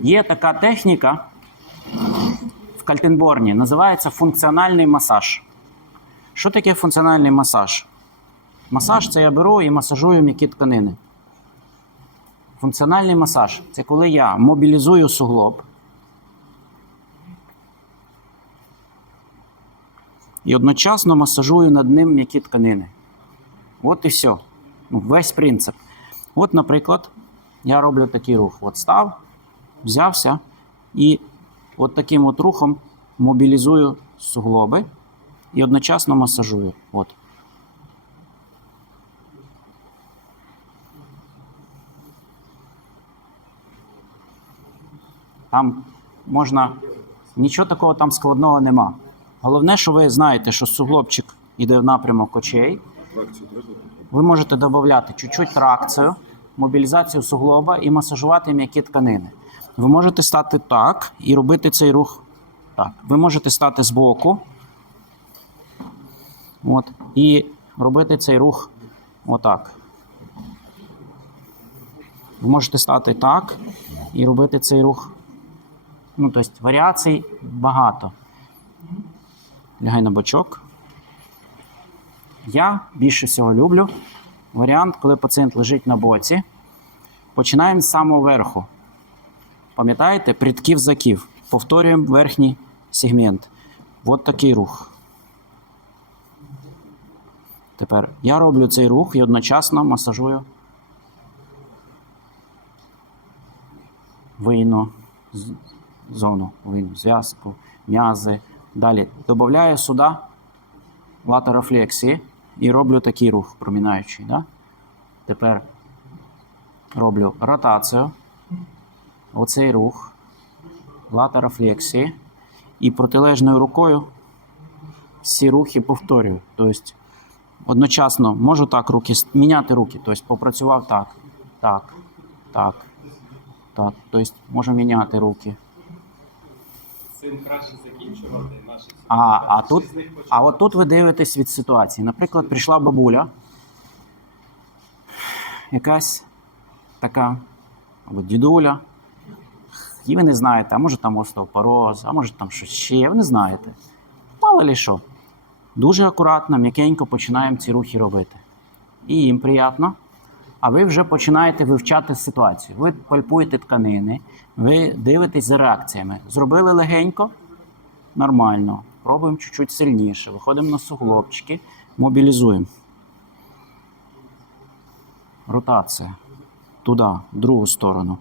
Є така техніка в Кальтенборні, називається функціональний масаж. Що таке функціональний масаж? Масаж це я беру і масажую м'які тканини. Функціональний масаж це коли я мобілізую суглоб і одночасно масажую над ним м'які тканини. От і все. Ну, весь принцип. От, наприклад, я роблю такий рух. От став, взявся і от таким от рухом мобілізую суглоби і одночасно масажую. От. Там можна нічого такого там складного нема. Головне, що ви знаєте, що суглобчик йде в напрямок очей. Ви можете додати чуть-чуть тракцію, мобілізацію суглоба і масажувати м'які тканини. Ви можете стати так і робити цей рух так. Ви можете стати збоку. От, і робити цей рух отак. Ви можете стати так і робити цей рух. Ну, тобто варіацій багато. Лягай на бочок. Я більше всього люблю варіант, коли пацієнт лежить на боці. Починаємо з самого верху. Пам'ятаєте, придків заків. Повторюємо верхній сегмент. От такий рух. Тепер я роблю цей рух і одночасно масажую вийну зону, вийну, зв'язку, м'язи. Далі додаю сюди латерофлексії і роблю такий рух промінаючий. Да? Тепер роблю ротацію. Оцей рух, латерофлексії. І протилежною рукою всі рухи повторюю. Тобто одночасно можу так руки міняти руки. Тобто попрацював так, так, так, так. Тобто можу міняти руки. Цим краще закінчувати наші А, а тут, а от тут ви дивитесь від ситуації. Наприклад, прийшла бабуля, якась така, або дідуля, і ви не знаєте, а може там остеопороз, а може там щось ще, ви не знаєте. Мало ли що. Дуже акуратно, м'якенько починаємо ці рухи робити. І їм приємно. А ви вже починаєте вивчати ситуацію. Ви пальпуєте тканини, ви дивитесь за реакціями. Зробили легенько, нормально. Пробуємо чуть-чуть сильніше. Виходимо на суглобчики, мобілізуємо. Ротація. Туди, в другу сторону.